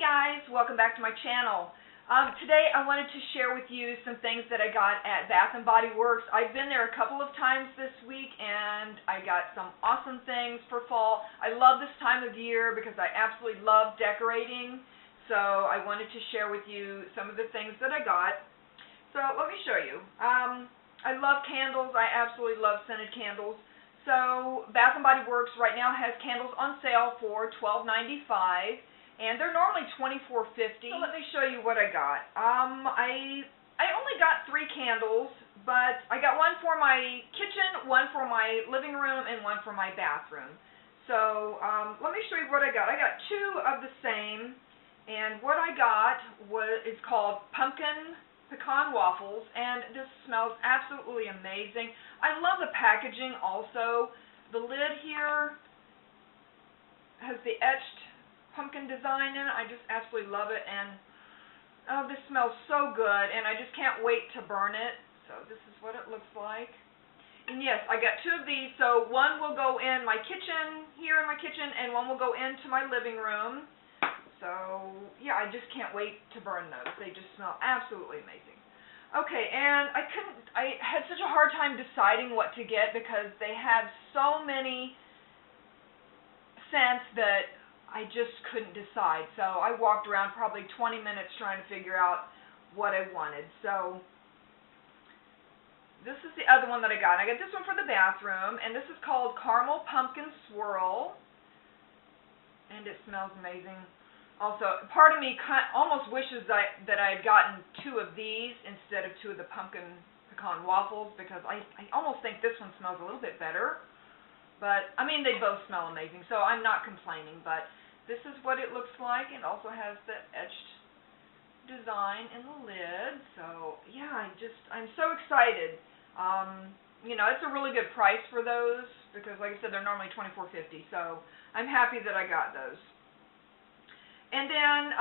guys, welcome back to my channel. Today I wanted to share with you some things that I got at Bath & Body Works. I've been there a couple of times this week and I got some awesome things for fall. I love this time of year because I absolutely love decorating. So I wanted to share with you some of the things that I got. So let me show you. I love candles. I absolutely love scented candles. So Bath & Body Works right now has candles on sale for $12.95. And they're normally $24.50. So let me show you what I got. I only got 3 candles, but I got one for my kitchen, one for my living room, and one for my bathroom. So let me show you what I got. I got 2 of the same, and what I got is called pumpkin pecan waffles, and this smells absolutely amazing. I love the packaging also. The lid here has the etched pumpkin design in it. I just absolutely love it, and oh, this smells so good, and I just can't wait to burn it. So this is what it looks like. And yes, I got 2 of these, so one will go in my kitchen, here in my kitchen, and one will go into my living room. So yeah, I just can't wait to burn those. They just smell absolutely amazing. Okay, and I had such a hard time deciding what to get because they had so many scents that I just couldn't decide. So I walked around probably 20 minutes trying to figure out what I wanted. So this is the other one that I got. I got this one for the bathroom, and this is called Caramel Pumpkin Swirl, and it smells amazing. Also, part of me almost wishes that I had gotten 2 of these instead of 2 of the pumpkin pecan waffles, because I almost think this one smells a little bit better. But, I mean, they both smell amazing, so I'm not complaining. But this is what it looks like. It also has the etched design in the lid. So, yeah, I'm so excited. You know, it's a really good price for those because, like I said, they're normally $24.50. So, I'm happy that I got those. And then,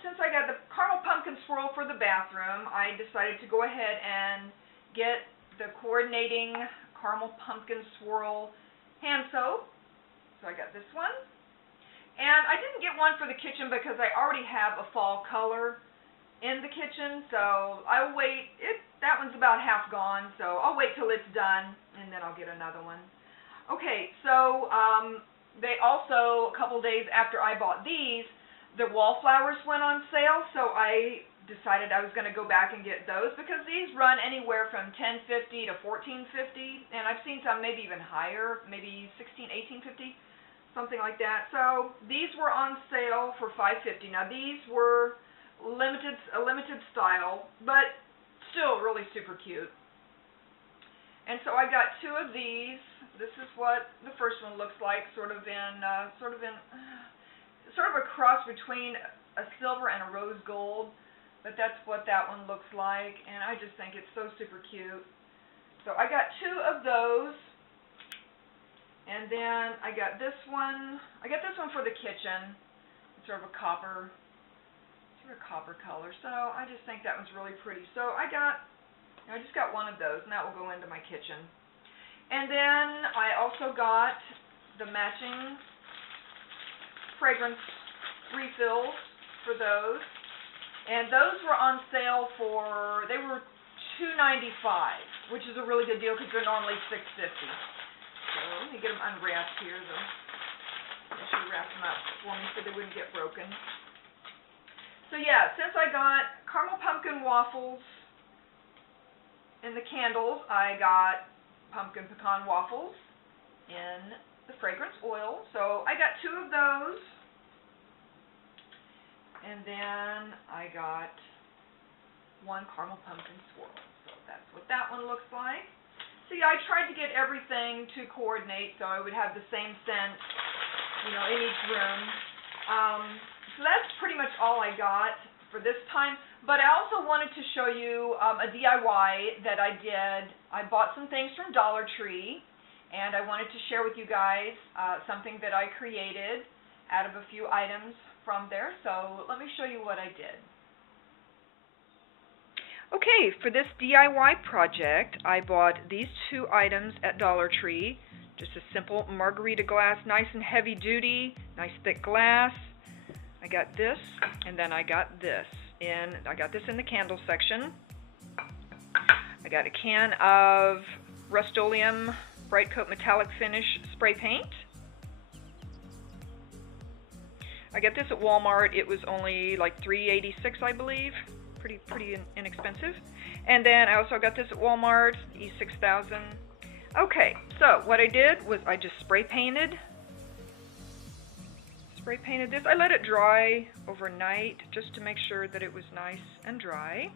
since I got the caramel pumpkin swirl for the bathroom, I decided to go ahead and get the coordinating caramel pumpkin swirl hand soap. So I got this one. And I didn't get one for the kitchen because I already have a fall color in the kitchen. So I'll wait. That one's about half gone. So I'll wait till it's done and then I'll get another one. Okay, so they also, a couple days after I bought these, the wallflowers went on sale. So I decided I was going to go back and get those because these run anywhere from $10.50 to $14.50, and I've seen some maybe even higher, maybe $16, $18.50, something like that. So these were on sale for $5.50. Now these were a limited style, but still really super cute. And so I got 2 of these. This is what the first one looks like, sort of a cross between a silver and a rose gold. But that's what that one looks like, and I just think it's so super cute. So I got 2 of those, and then I got this one. I got this one for the kitchen. It's sort of a copper color. So I just think that one's really pretty. So I just got 1 of those, and that will go into my kitchen. And then I also got the matching fragrance refills for those. And those were on sale they were $2.95, which is a really good deal because they're normally $6.50. So let me get them unwrapped here. I should wrap them up for me so they wouldn't get broken. So yeah, since I got caramel pumpkin waffles in the candles, I got pumpkin pecan waffles in the fragrance oil. So I got 2 of those. And then I got 1 caramel pumpkin swirl. So that's what that one looks like. So yeah, I tried to get everything to coordinate so I would have the same scent, you know, in each room. So that's pretty much all I got for this time. But I also wanted to show you a DIY that I did. I bought some things from Dollar Tree, and I wanted to share with you guys something that I created out of a few items from there. So let me show you what I did. Okay, for this DIY project, I bought these 2 items at Dollar Tree. Just a simple margarita glass, nice and heavy duty, nice thick glass. I got this, and then I got this. I got this in the candle section. I got a can of Rust-Oleum Bright Coat Metallic Finish spray paint. I got this at Walmart. It was only like $3.86, I believe. Pretty inexpensive. And then I also got this at Walmart, E6000. Okay, so what I did was I just spray painted this. I let it dry overnight just to make sure that it was nice and dry.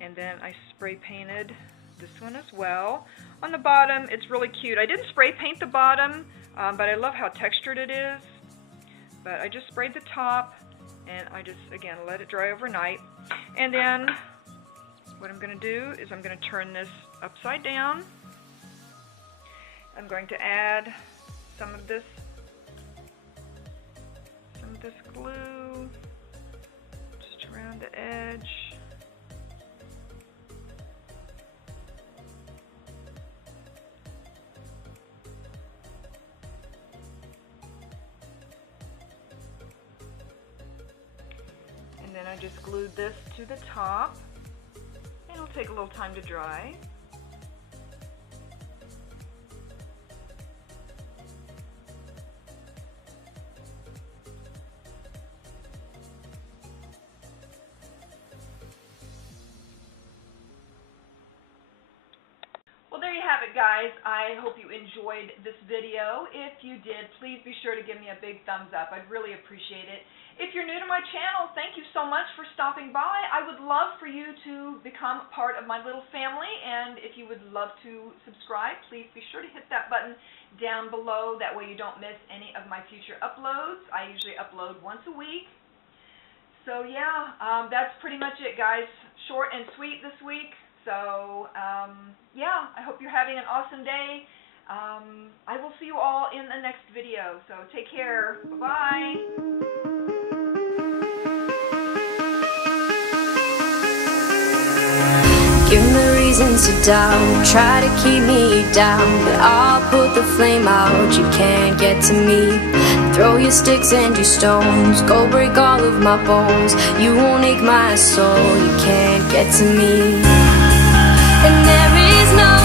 And then I spray painted this one as well. On the bottom, it's really cute. I didn't spray paint the bottom, but I love how textured it is. But I just sprayed the top, and I just, again, let it dry overnight. And then what I'm going to do is I'm going to turn this upside down. I'm going to add some of this glue just around the edge. And then I just glued this to the top, and it'll take a little time to dry. Well, there you have it, guys. I hope you enjoyed this video. If you did, please be sure to give me a big thumbs up. I'd really appreciate it. If you're new to my channel, thank you so much for stopping by. I would love for you to become part of my little family, and if you would love to subscribe, please be sure to hit that button down below. That way you don't miss any of my future uploads. I usually upload once a week. So yeah, that's pretty much it, guys. Short and sweet this week. So yeah, I hope you're having an awesome day. I will see you all in the next video. So take care. Bye-bye. Give me reasons to doubt, try to keep me down, but I'll put the flame out, you can't get to me. Throw your sticks and your stones, go break all of my bones. You won't ache my soul, you can't get to me. And there is no